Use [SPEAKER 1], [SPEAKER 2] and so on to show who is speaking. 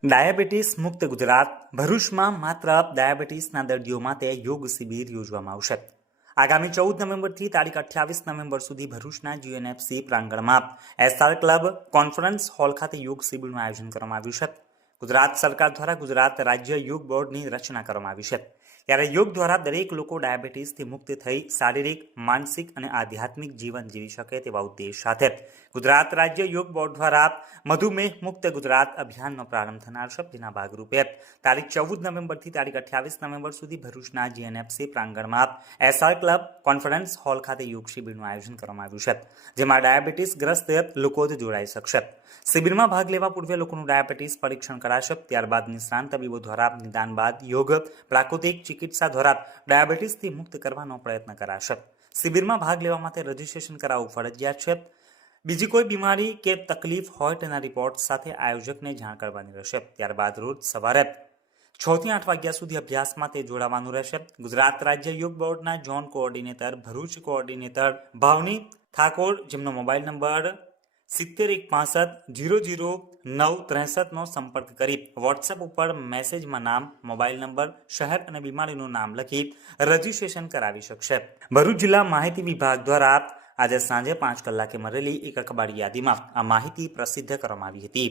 [SPEAKER 1] Diabetes મુક્ત ગુજરાત ભરૂચમાં માત્ર ડાયાબિટીસના દર્દીઓ માટે યોગ શિબિર યોજવામાં આવશે. આગામી ચૌદ નવેમ્બરથી તારીખ અઠ્યાવીસ નવેમ્બર સુધી ભરૂચના જીએનએફસી પ્રાંગણમાં એસઆર ક્લબ કોન્ફરન્સ હોલ ખાતે યોગ શિબિરનું આયોજન કરવામાં આવ્યું છે. ગુજરાત સરકાર દ્વારા ગુજરાત રાજ્ય યોગ બોર્ડની રચના કરવામાં આવી છે. ત્યારે યોગ દ્વારા દરેક લોકો ડાયાબિટીસથી મુક્ત થઈ શારીરિક, માનસિક અને આધ્યાત્મિક જીવન જીવી શકે તેવા ઉદ્દેશ સાથે ગુજરાત રાજ્ય યોગ બોર્ડ દ્વારા મધુમેહ મુક્ત ગુજરાત અભિયાનનો પ્રારંભ થનાર છે. જેના ભાગરૂપે તારીખ ચૌદ નવેમ્બરથી તારીખ અઠ્યાવીસ નવેમ્બર સુધી ભરૂચના જીએનએફસી પ્રાંગણમાં એસઆર ક્લબ કોન્ફરન્સ હોલ ખાતે યોગ શિબિરનું આયોજન કરવામાં આવ્યું છે. જેમાં ડાયાબિટીસ ગ્રસ્ત લોકો જ જોડાઈ શકશે. શિબિરમાં ભાગ લેવા પૂર્વે લોકોનું ડાયાબિટીસ પરીક્ષણ કરાશે ત્યારબાદ નિષ્ણાંત તબીબો દ્વારા નિદાન બાદ યોગ, પ્રાકૃતિક ચિકિત્સા દ્વારા ડાયાબિટીસથી મુક્ત કરવાનો પ્રયત્ન કરાશે શિબિરમાં ભાગ લેવા માટે રજીસ્ટ્રેશન કરાવવું ફરજિયાત છે. બીજી કોઈ બીમારી કે તકલીફ હોય તેના રિપોર્ટ સાથે આયોજકને જાણ કરવાની રહેશે. ત્યારબાદ રોજ સવારે છ થી આઠ વાગ્યા સુધી અભ્યાસ માટે જોડાવાનું રહેશે. ગુજરાત રાજ્ય યોગ બોર્ડના ઝોન કોઓર્ડિનેટર ભરૂચ કોઓર્ડિનેટર ભાવની ઠાકોર, જેમનો મોબાઈલ નંબર સિત્તેર એક પાસઠ જીરો જીરો નવ ત્રેસઠનો સંપર્ક કરી વોટ્સએપ ઉપર મેસેજમાં નામ, મોબાઈલ નંબર, શહેર અને બીમારીનું નામ લખી રજીસ્ટ્રેશન કરાવી શકશે. ભરૂચ જિલ્લા માહિતી વિભાગ દ્વારા આજે સાંજે પાંચ કલાકે મળેલી એક અખબારી યાદીમાં આ માહિતી પ્રસિદ્ધ કરવામાં આવી હતી.